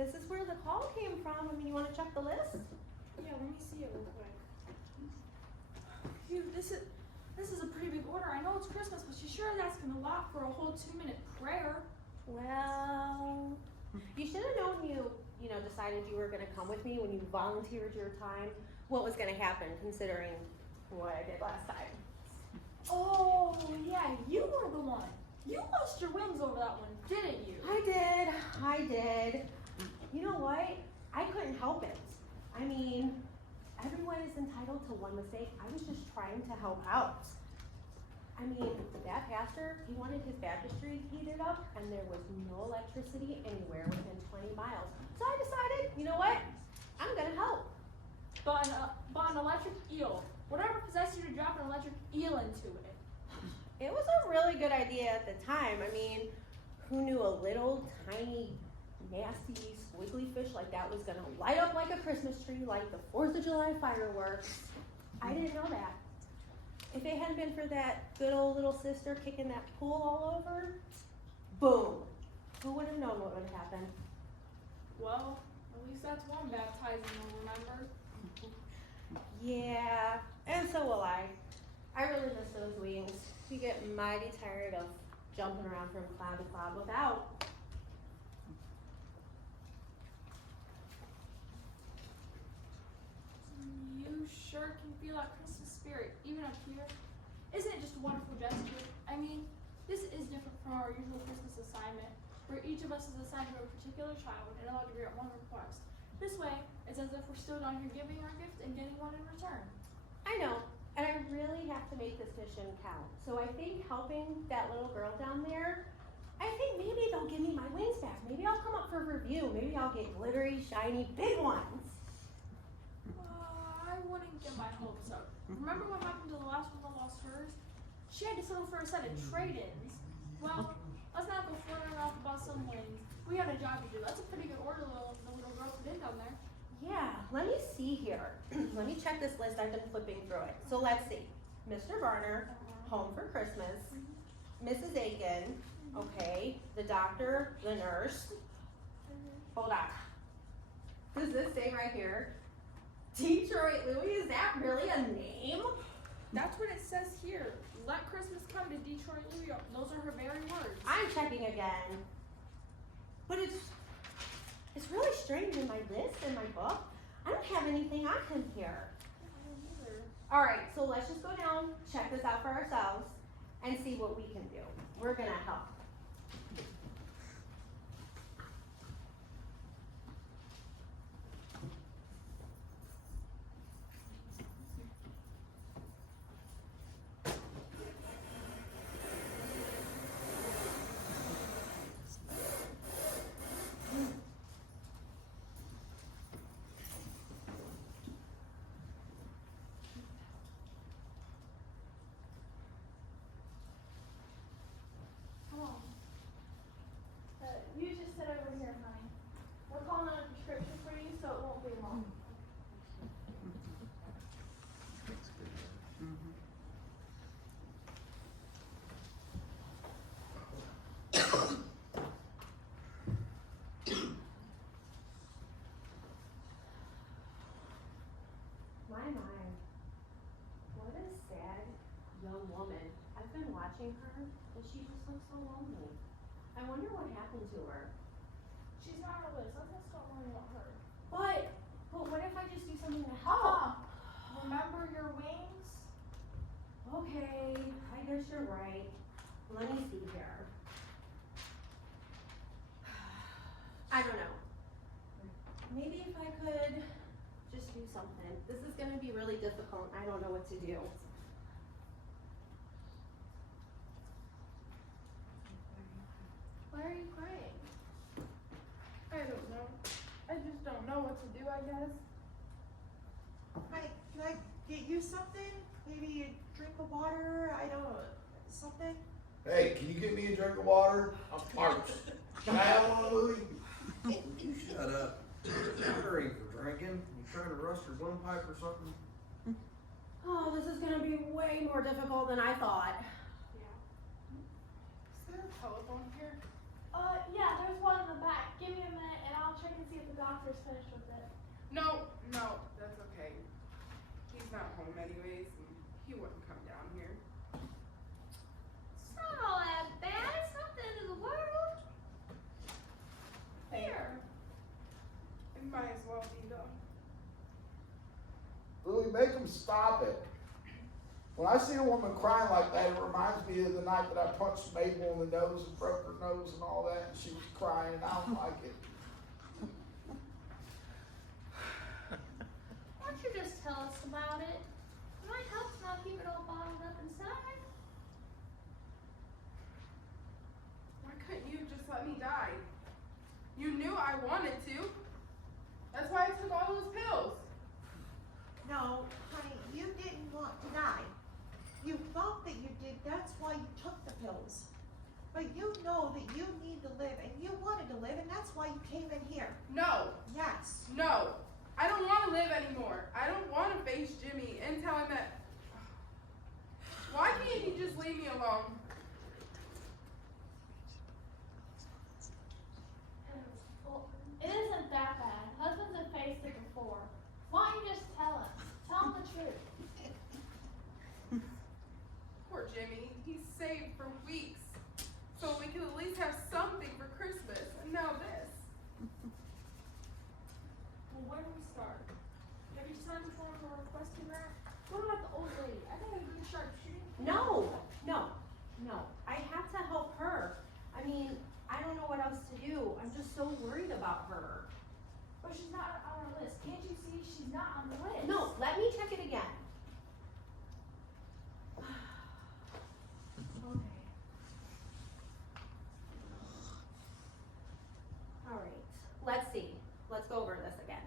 this is where the call came from. I mean, you want to check the list? Yeah, let me see it real quick. Phew, this is a pretty big order. I know it's Christmas, but she's sure asking a lot for a whole 2-minute prayer. Well, you should have known you know, decided you were going to come with me when you volunteered your time. What was going to happen, considering what I did last time. Oh, yeah, you were the one. You lost your wings over that one, didn't you? I did. You know what? I couldn't help it. I mean, everyone is entitled to one mistake. I was just trying to help out. I mean, that pastor, he wanted his baptistry heated up, and there was no electricity anywhere within 20 miles. So I decided, you know what? I'm gonna help. But an electric eel. Whatever possessed you to drop an electric eel into it? It was a really good idea at the time. I mean, who knew a little tiny nasty squiggly fish like that was gonna light up like a Christmas tree like the 4th of July fireworks? I didn't know that. If it hadn't been for that good old little sister kicking that pool all over, boom. Who would have known what would have happened? Well, at least that's one baptizing you'll remember. Yeah, and so will I. I really miss those wings. You get mighty tired of jumping around from cloud to cloud without. You sure can feel that Christmas spirit, even up here. Isn't it just a wonderful gesture? I mean, this is different from our usual Christmas assignment, where each of us is assigned to a particular child and allowed to grant one request. This way, it's as if we're still down here giving our gift and getting one in return. I know, and I really have to make this mission count. So I think helping that little girl down there, I think maybe they'll give me my wings back. Maybe I'll come up for review. Maybe I'll get glittery, shiny, big ones. I wouldn't get my hopes up. Remember what happened to the last one that lost hers? She had to settle for a set of trade-ins. Well, let's not go fluttering off about some wings. We had a job to do. That's a pretty good order the little girl put in down there. Yeah, let me see here. Let me check this list. I've been flipping through it. So let's see. Mr. Varner, home for Christmas. Mrs. Aiken, okay. The doctor, the nurse. Hold on. Does this say right here? Detroit Louie, is that really a name? That's what it says here. Let Christmas come to Detroit, Louie. Those are her very words. I'm checking again. But it's really strange in my list, in my book. I don't have anything on him here. I don't either. All right, so let's just go down, check this out for ourselves, and see what we can do. We're gonna help. You just sit over here, honey. We're calling out a prescription for you, so it won't be long. My, what a sad young woman. I've been watching her, and she just looks so lonely. I wonder what happened to her. She's not our list. Let's not start worrying about her. But what if I just do something to help? Remember your wings? Okay, I guess you're right. Let me see here. I don't know. Maybe if I could just do something. This is gonna be really difficult. I don't know what to do. Why are you crying? I don't know. I just don't know what to do, I guess. Hi, can I get you something? Maybe a drink of water? I don't know. Something? Hey, can you get me a drink of water? I'm parched. Can I have one, Louie? You shut up. Water ain't for drinking. You trying to rust your windpipe or something? Oh, this is gonna be way more difficult than I thought. Yeah. Is there a telephone here? Yeah, there's one in the back. Give me a minute and I'll check and see if the doctor's finished with it. No, that's okay. He's not home anyways, and he wouldn't come down here. It's not all that bad. It's not the end of the world. Here. It might as well be though. Louie, make him stop it. When I see a woman crying like that, it reminds me of the night that I punched Mabel in the nose and broke her nose and all that, and she was crying, and I don't like it. Why don't you just tell us about it? It might help to not keep it all bottled up inside. Why couldn't you have just let me die? You knew I wanted to. That's why I took all those pills. No, honey, you didn't want to die. You thought that you did, that's why you took the pills. But you know that you need to live, and you wanted to live, and that's why you came in here. No, Yes. no. I don't want to live anymore. I don't want to face Jimmy and tell him that. Why can't he just leave me alone? Well, it isn't that bad. Husbands have faced it before. Why don't you just tell us? Tell him the truth. Poor Jimmy. He's saved for weeks. So we could at least have something for Christmas. And now this. Well, where do we start? Have you signed the form for requesting that? What about the old lady? I think we can start shooting. No. I have to help her. I mean, I don't know what else to do. I'm just so worried about her. But she's not on our list. Can't you see she's not on the list? No, let me check it again. Okay. Alright, let's see. Let's go over this again.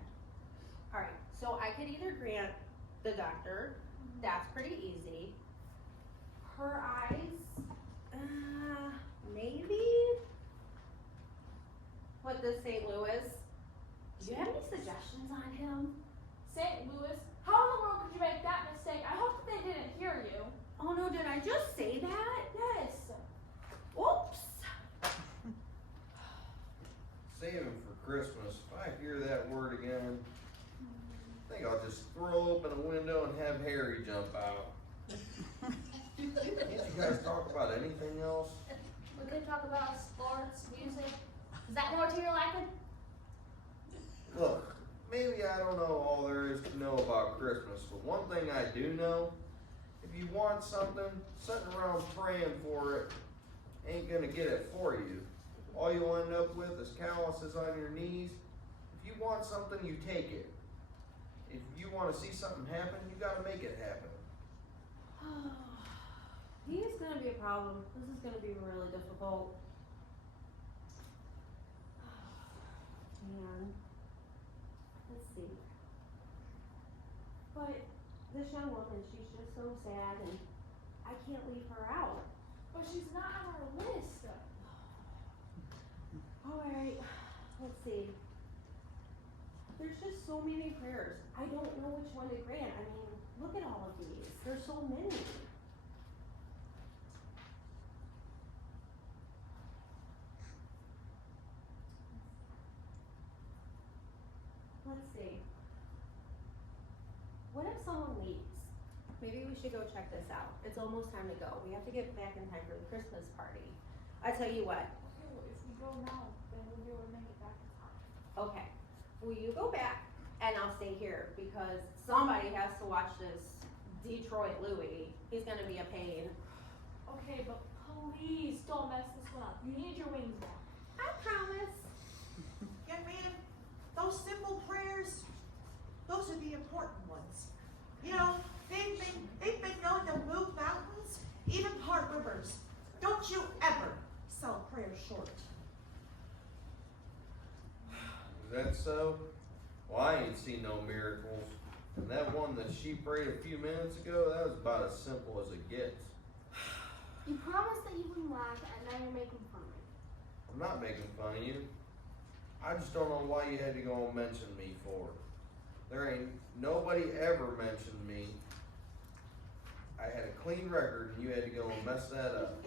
Alright, so I could either grant the doctor, that's pretty easy. Her eyes, maybe? What does St. Louis? Do you have any suggestions on him? St. Louis? How in the world could you make that mistake? I hope that they didn't hear you. Oh no, did I just say that? Yes. Oops. Saving for Christmas. If I hear that word again, I think I'll just throw open a window and have Harry jump out. Can't you guys talk about anything else? We could talk about sports, music. Is that more to your liking? Look, maybe I don't know all there is to know about Christmas, but one thing I do know, if you want something, sitting around praying for it ain't gonna get it for you. All you'll end up with is calluses on your knees. If you want something, you take it. If you wanna see something happen, you gotta make it happen. He is gonna be a problem. This is gonna be really difficult. Man. Let's see. But this young woman, she's just so sad and I can't leave her out. But she's not on our list. Alright, let's see. There's just so many prayers. I don't know which one to grant. I mean, look at all of these. There's so many. Let's see. What if someone leaves? Maybe we should go check this out. It's almost time to go. We have to get back in time for the Christmas party. I tell you what. Okay, well, if we go now, then we'll be able to make it back in time. Okay. Will you go back and I'll stay here because somebody has to watch this Detroit Louie. He's gonna be a pain. Okay, but please don't mess this one up. You need your wings back. I promise. Young man, those simple prayers, those are the important ones. You know, they've been known to move mountains, even part rivers. Don't you ever sell prayers short. Is that so? Well, I ain't seen no miracles. And that one that she prayed a few minutes ago, that was about as simple as it gets. You promised that you wouldn't laugh, and now you're making fun of me. I'm not making fun of you. I just don't know why you had to go and mention me for it. There ain't nobody ever mentioned me. I had a clean record and you had to go and mess that up.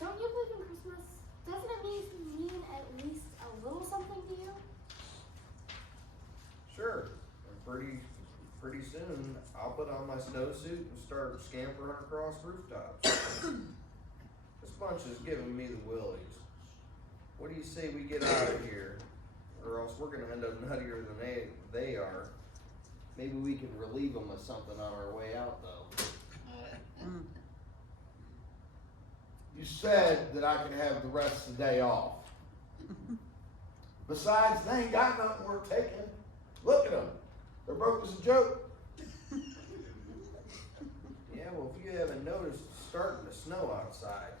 Don't you believe in Christmas? Doesn't it mean at least a little something to you? Sure. And pretty soon, I'll put on my snowsuit and start scampering across rooftops. This bunch is giving me the willies. What do you say we get out of here? Or else we're gonna end up nuttier than they are. Maybe we can relieve them of something on our way out, though. You said that I can have the rest of the day off. Besides, they ain't got nothing worth taking. Look at them. They're broke as a joke. Yeah, well, if you haven't noticed, it's starting to snow outside.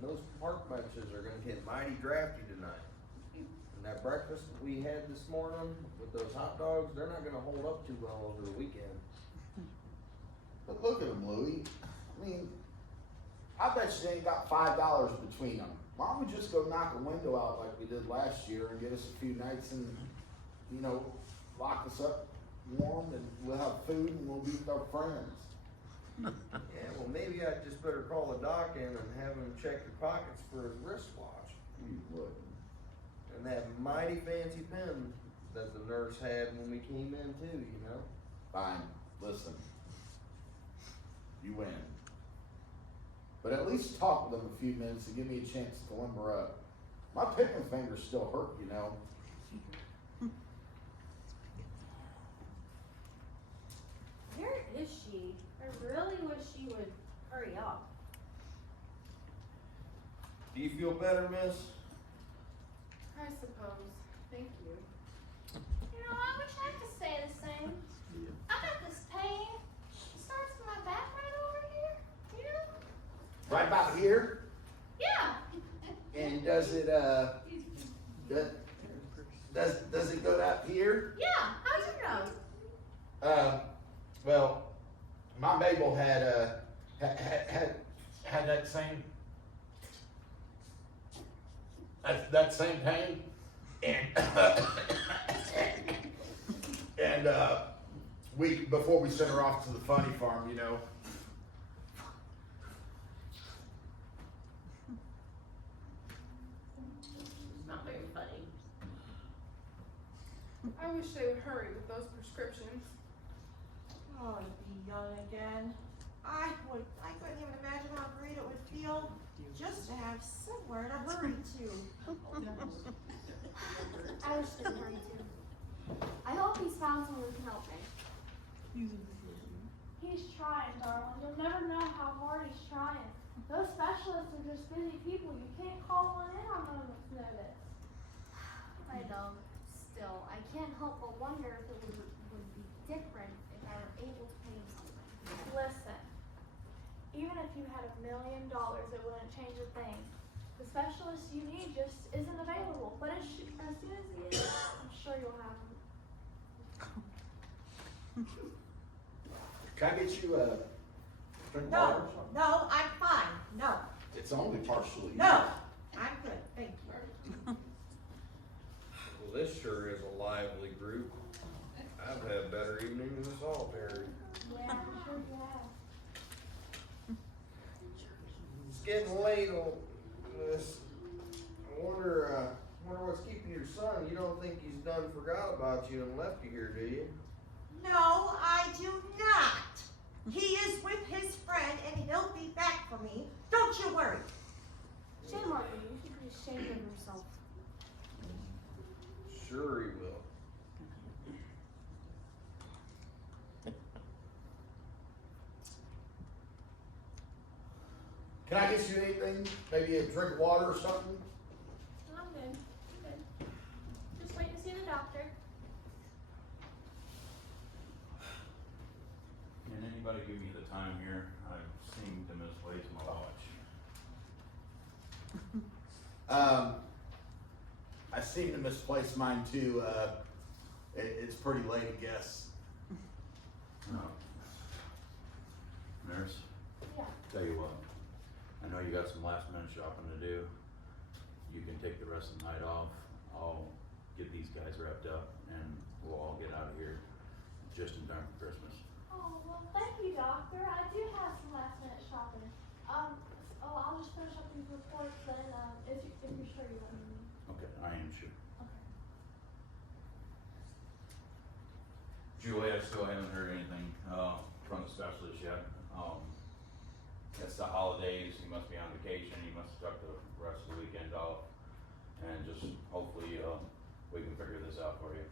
And those park benches are gonna get mighty drafty tonight. And that breakfast we had this morning with those hot dogs, they're not gonna hold up too well over the weekend. But look at them, Louie. I mean, I bet you they ain't got $5 between them. Why don't we just go knock a window out like we did last year and get us a few nights and, you know, lock us up warm and we'll have food and we'll be with our friends. Yeah, well, maybe I just better call the doc in and have him check your pockets for his wristwatch. You wouldn't. And that mighty fancy pen that the nurse had when we came in too, you know? Fine, listen. You win. But at least talk with them a few minutes and give me a chance to limber up. My picking fingers still hurt, you know. Where is she? I really wish she would hurry up. Do you feel better, miss? I suppose. Thank you. You know, I wish I could stay the same. I got this pain. It starts in my back right over here, you know? Right about here? Yeah. And does it, does it go up here? Yeah. How'd you know? Well, my Mabel had that same, that same pain, and and before we sent her off to the funny farm, you know. Not very funny. I wish they would hurry with those prescriptions. Oh, to be young again. I couldn't even imagine how great it would feel just to have somewhere to hurry to. I wish they could hurry too. I hope he's found someone who can help me. He's trying, darling. You'll never know how hard he's trying. Those specialists are just busy people. You can't call one in on moment's notice. I know. Still, I can't help but wonder if it would be different if I were able to pay him something. Listen, even if you had $1 million, it wouldn't change a thing. The specialist you need just isn't available. But as soon as he is, I'm sure you'll have him. Can I get you a drink of water No, or something? no, I'm fine. No, It's only partially. no, I'm good. Thank you. Well, this sure is a lively group. I've had better evenings in solitary. Yeah, I'm sure you have. It's getting late, miss. I wonder what's keeping your son. You don't think he's done forgot about you and left you here, do you? No, I do not. He is with his friend and he'll be back for me. Don't you worry. Shame on you. You should be ashamed of yourself. Sure he will. Can I get you anything? Maybe a drink of water or something? I'm good. I'm good. Just wait to see the doctor. Can anybody give me the time here? I seem to misplace my watch. I seem to misplace mine too. It's pretty late, I guess. Nurse, Yeah. tell you what, I know you got some last minute shopping to do. You can take the rest of the night off. I'll get these guys wrapped up and we'll all get out of here just in time for Christmas. Oh, well, thank you, doctor. I do have some last minute shopping. I'll just finish up these reports then, if you're sure you let me. Okay, I am sure. Okay. Julie, I still haven't heard anything, from the specialist yet. It's the holidays, he must be on vacation, he must have took the rest of the weekend off. And just hopefully, we can figure this out for you.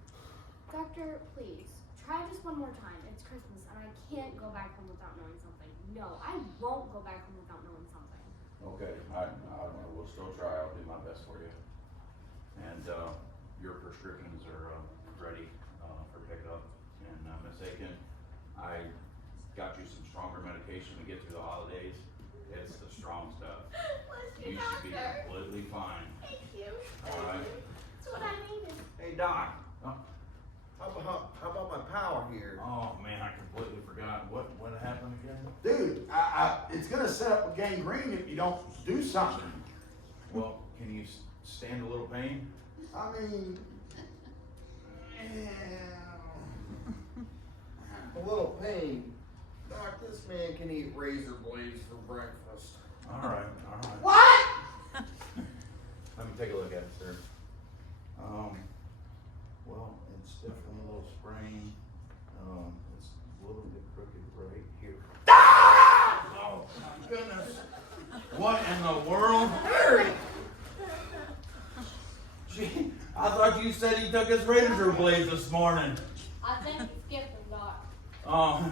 Doctor, please, try this one more time. It's Christmas and I can't go back home without knowing something. No, I won't go back home without knowing something. Okay, I will still try, I'll do my best for you. And, your prescriptions are, ready, for pickup. And, Miss Aiken, I got you some stronger medication to get through the holidays. It's the strong stuff. You should be completely fine. Thank you. Alright. That's what I needed. Hey, Doc. Oh. How about my power here? Oh man, I completely forgot. What happened again? Dude, it's gonna set up a gangrene if you don't do something. Well, can you stand a little pain? I mean, A little pain. Doc, this man can eat razor blades for breakfast. Alright. what? Let me take a look at it, sir. Well, it's definitely a little sprained. It's a little bit crooked right here. Ah! Oh my goodness. What in the world? Harry! Gee, I thought you said he took his razor blades this morning. I think it's skipping, Doc. Oh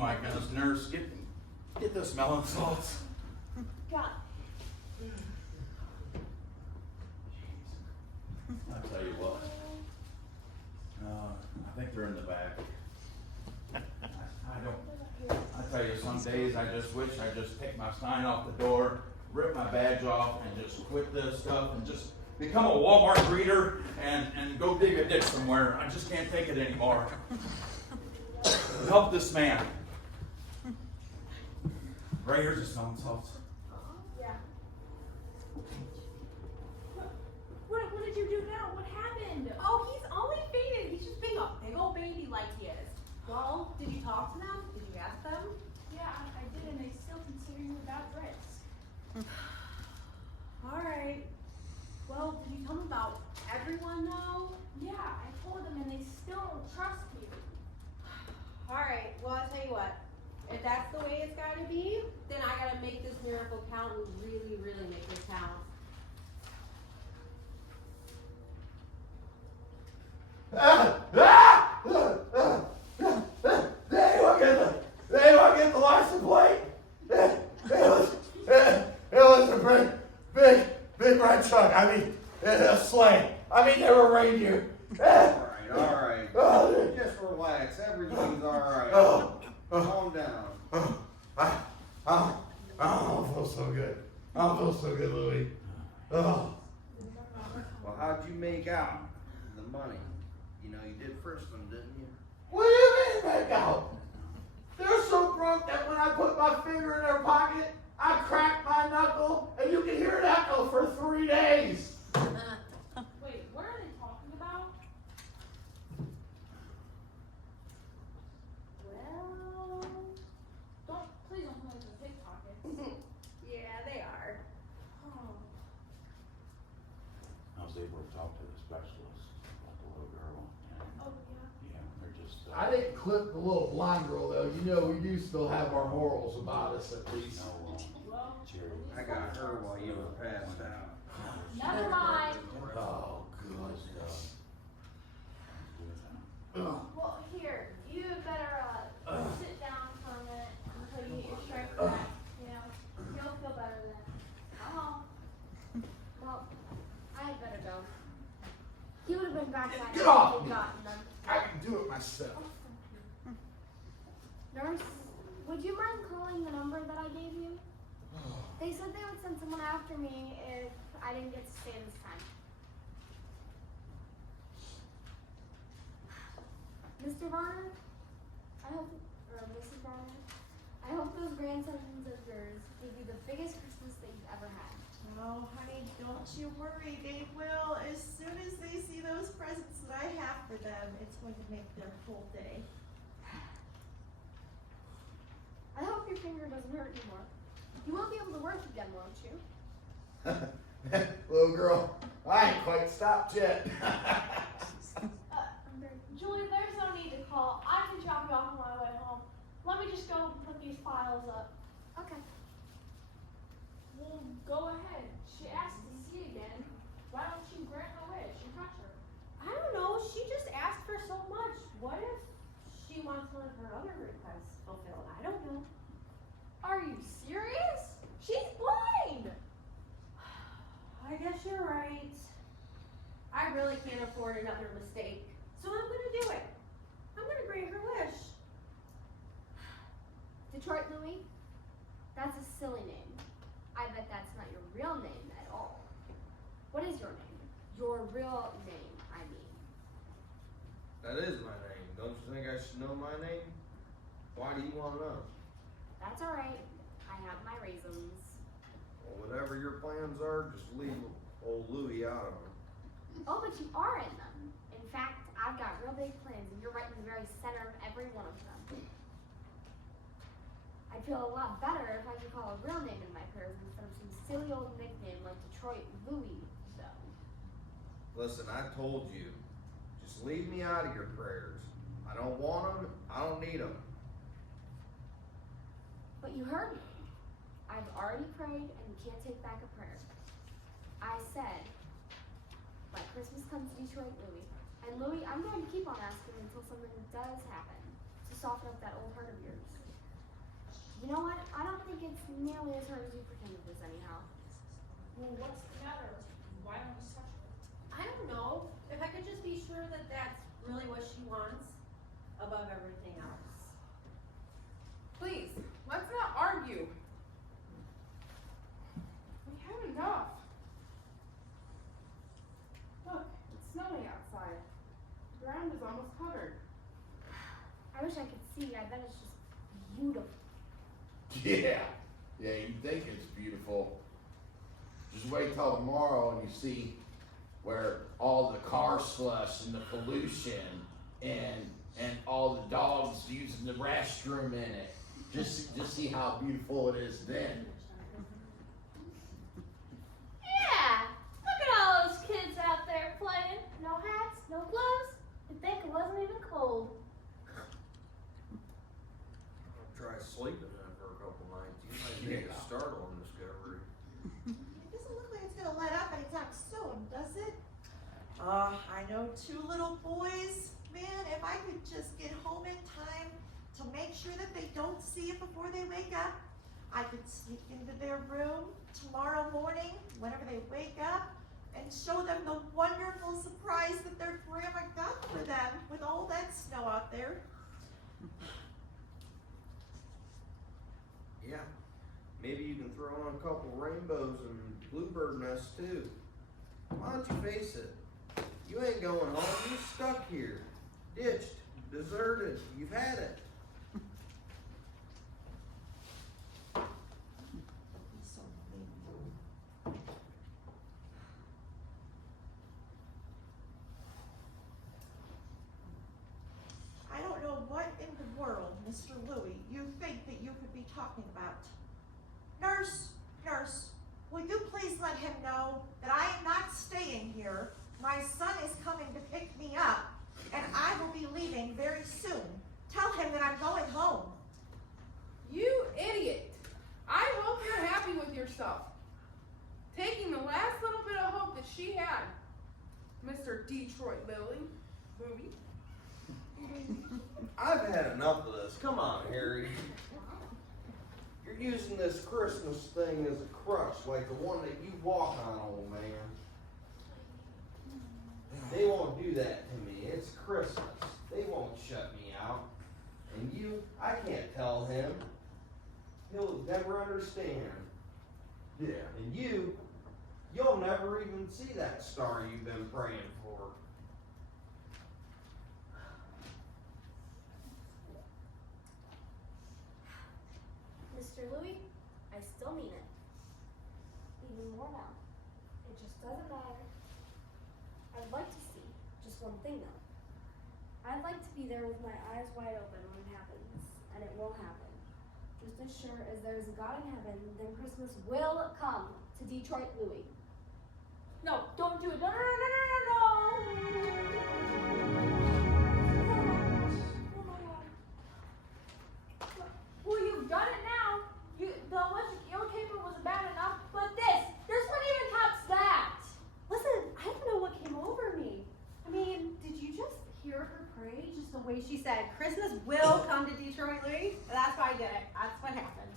my goodness, nurse, get the smelling salts. God. I'll tell you what. I think they're in the back. I tell you, some days I just wish I just take my sign off the door, rip my badge off, and just quit this stuff and just become a Walmart greeter and go dig a ditch somewhere. I just can't take it anymore. Help this man. Right here's the smelling salts. Yeah. What did you do now? What happened? Oh, he's only fainted. He's just being a big old baby like he is. Well, did you talk to them? Did you ask them? Yeah, I did, and they still consider you without risk. Alright. Well, did you tell them about everyone though? Yeah, I told them, and they still don't trust you. Alright, well I'll tell you what. If that's the way it's gotta be, then I gotta make this miracle count and really, really make this count. Did anyone get the license plate? It was a big red truck. I mean, a sleigh. I mean, they were reindeer. Alright. Just relax. Everything's alright. Calm down. I don't feel so good. I don't feel so good, Louie. Oh. Well, how'd you make out the money? You know, you did first one, didn't you? What do you mean make out? They're so broke that when I put my finger in their pocket, I crack my knuckle, and you can hear it echo for 3 days. Wait, what are they talking about? Well, Please don't tell me it's a pickpocket. yeah, they are. Oh. I was able to talk to the specialist about the little girl, and Oh, yeah. yeah, they're just. I didn't clip the little blonde girl, though. You know, we do still have our morals about us, at least. No, Well, charity. I got her while you were passed out. Never mind. Oh, Good stuff. Well, here, you had better sit down for a minute until you get your strength back. You know, you'll feel better then. Come on. Well, I had better go. He would have been back by Get now off if he'd me. gotten them. I can do it myself. Nurse, would you mind calling the number that I gave you? They said they would send someone after me if I didn't get to stay this time. Mr. Varner, Mrs. Varner, I hope those grandsons of yours give you the biggest Christmas that you've ever had. Oh, honey, don't you worry. They will. As soon as they see those presents that I have for them, it's going to make their whole day. I hope your finger doesn't hurt anymore. You will be able to work again, won't you? Little girl, I ain't quite stopped yet. Julie, there's no need to call. I can drop you off on my way home. Let me just go put these files up. Okay. Well, go ahead. She asked to see you again. Why don't you grant her wish and touch her? I don't know, she just asked for so much. What if she wants one of her other requests fulfilled? I don't know. Are you serious? She's blind! I guess you're right. I really can't afford another mistake. So I'm gonna do it. I'm gonna grant her wish. Detroit Louie? That's a silly name. I bet that's not your real name at all. What is your name? Your real name, I mean. That is my name. Don't you think I should know my name? Why do you want to know? That's alright. I have my reasons. Well, whatever your plans are, just leave old Louie out of them. Oh, but you are in them. In fact, I've got real big plans, and you're right in the very center of every one of them. I'd feel a lot better if I could call a real name in my prayers instead of some silly old nickname like Detroit Louie, though. Listen, I told you. Just leave me out of your prayers. I don't want them. I don't need them. But you heard me. I've already prayed, and you can't take back a prayer. I said, my Christmas comes to Detroit Louie. And Louie, I'm going to keep on asking until something does happen to soften up that old heart of yours. You know what? I don't think it's nearly as hard as you pretend it is anyhow. Well, what's the matter? Why don't you touch her? I don't know. If I could just be sure that that's really what she wants above everything else. Please, let's not argue. We had enough. Look, it's snowing outside. The ground is almost covered. I wish I could see. I bet it's just beautiful. Yeah, you think it's beautiful. Just wait till tomorrow and you see where all the car slush and the pollution and all the dogs using the restroom in it. Just see how beautiful it is then. Yeah! Look at all those kids out there playing. No hats, no gloves. You'd think it wasn't even cold. I'll try sleeping in it for a couple nights. You might make a startling discovery. It doesn't look like it's gonna let up anytime soon, does it? I know two little boys. Man, if I could just get home in time to make sure that they don't see it before they wake up, I could sneak into their room tomorrow morning, whenever they wake up, and show them the wonderful surprise that their grandma got for them with all that snow out there. Yeah. Maybe you can throw on a couple rainbows and bluebird nests too. Why don't you face it? You ain't going home. You're stuck here. Ditched. Deserted. You've had it. So mean. I don't know what in the world, Mr. Louie, you think that you could be talking about. Nurse, will you please let him know that I am not staying here. My son is coming to pick me up, and I will be leaving very soon. Tell him that I'm going home. You idiot. I hope you're happy with yourself. Taking the last little bit of hope that she had. Mr. Detroit Louie. I've had enough of this. Come on, Harry. You're using this Christmas thing as a crutch, like the one that you walk on, old man. They won't do that to me. It's Christmas. They won't shut me out. And you, I can't tell him. He'll never understand. Yeah. And you'll never even see that star you've been praying for. Mr. Louie, I still mean it. Even more now. It just doesn't matter. I'd like to see just one thing though. I'd like to be there with my eyes wide open when it happens, and it will happen. Just as sure as there is a God in heaven, then Christmas will come to Detroit, Louie. No, don't do it. No, no, no, no, no, no, no. Oh my God. Well, you've done it now. The electric eel caper was bad enough, but this one even tops that. Listen, I don't know what came over me. I mean, did you just hear her pray? Just the way she said, Christmas will come to Detroit, Louie? That's why I did it. That's what happened.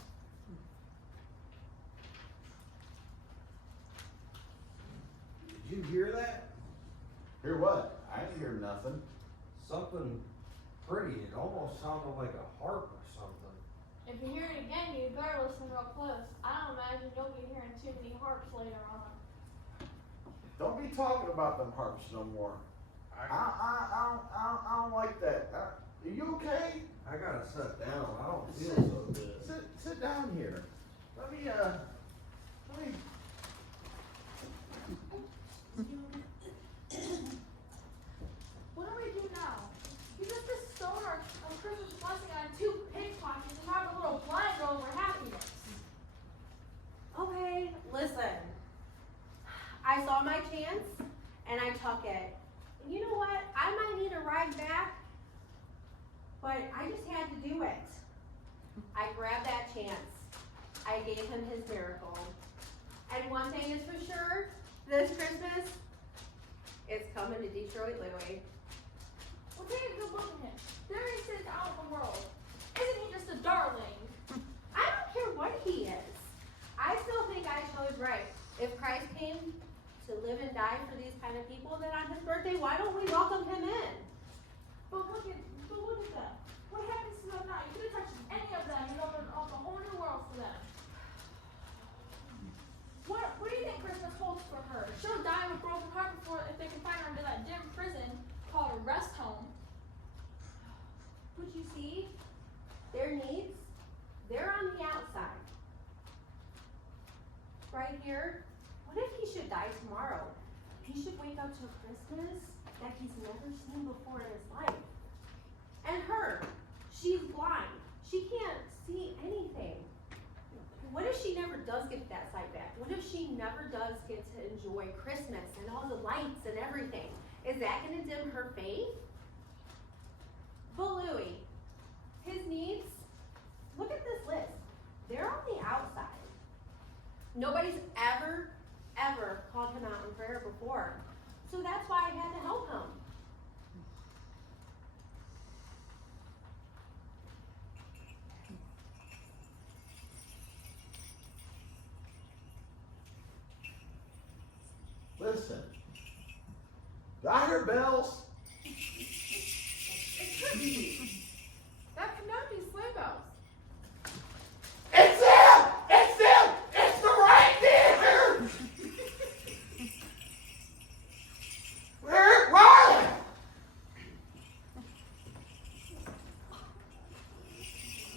Did you hear that? Hear what? I didn't hear nothing. Something pretty. It almost sounded like a harp or something. If you hear it again, you better listen real close. I don't imagine you'll be hearing too many harps later on. Don't be talking about them harps no more. I don't like that. Are you okay? I gotta sit down. I don't feel so good. Sit down here. Let me. What do we do now? You just bestowed our Christmas blessing on 2 pickpockets and have a little blind girl over happiness. Okay, listen. I saw my chance and I took it. And you know what? I might need a ride back, but I just had to do it. I grabbed that chance. I gave him his miracle. And one thing is for sure, this Christmas, it's coming to Detroit, Louie. Well, take a good look at him. There he sits out in the world. Isn't he just a darling? I don't care what he is. I still think I chose right. If Christ came to live and die for these kind of people, then on his birthday, why don't we welcome him in? But look at them. What happens to them now? You could have touched any of them and opened up a whole new world for them. What do you think Christmas holds for her? She'll die of a broken heart before if they can find her under that dim prison called a rest home. But you see, their needs, they're on the outside. Right here, what if he should die tomorrow? He should wake up to a Christmas that he's never seen before in his life. And her, she's blind. She can't see anything. What if she never does get that sight back? What if she never does get to enjoy Christmas and all the lights and everything? Is that going to dim her faith? But Louie, his needs, look at this list. They're on the outside. Nobody's ever called him out in prayer before. So that's why I had to help him. Listen. Do I hear bells? It could be.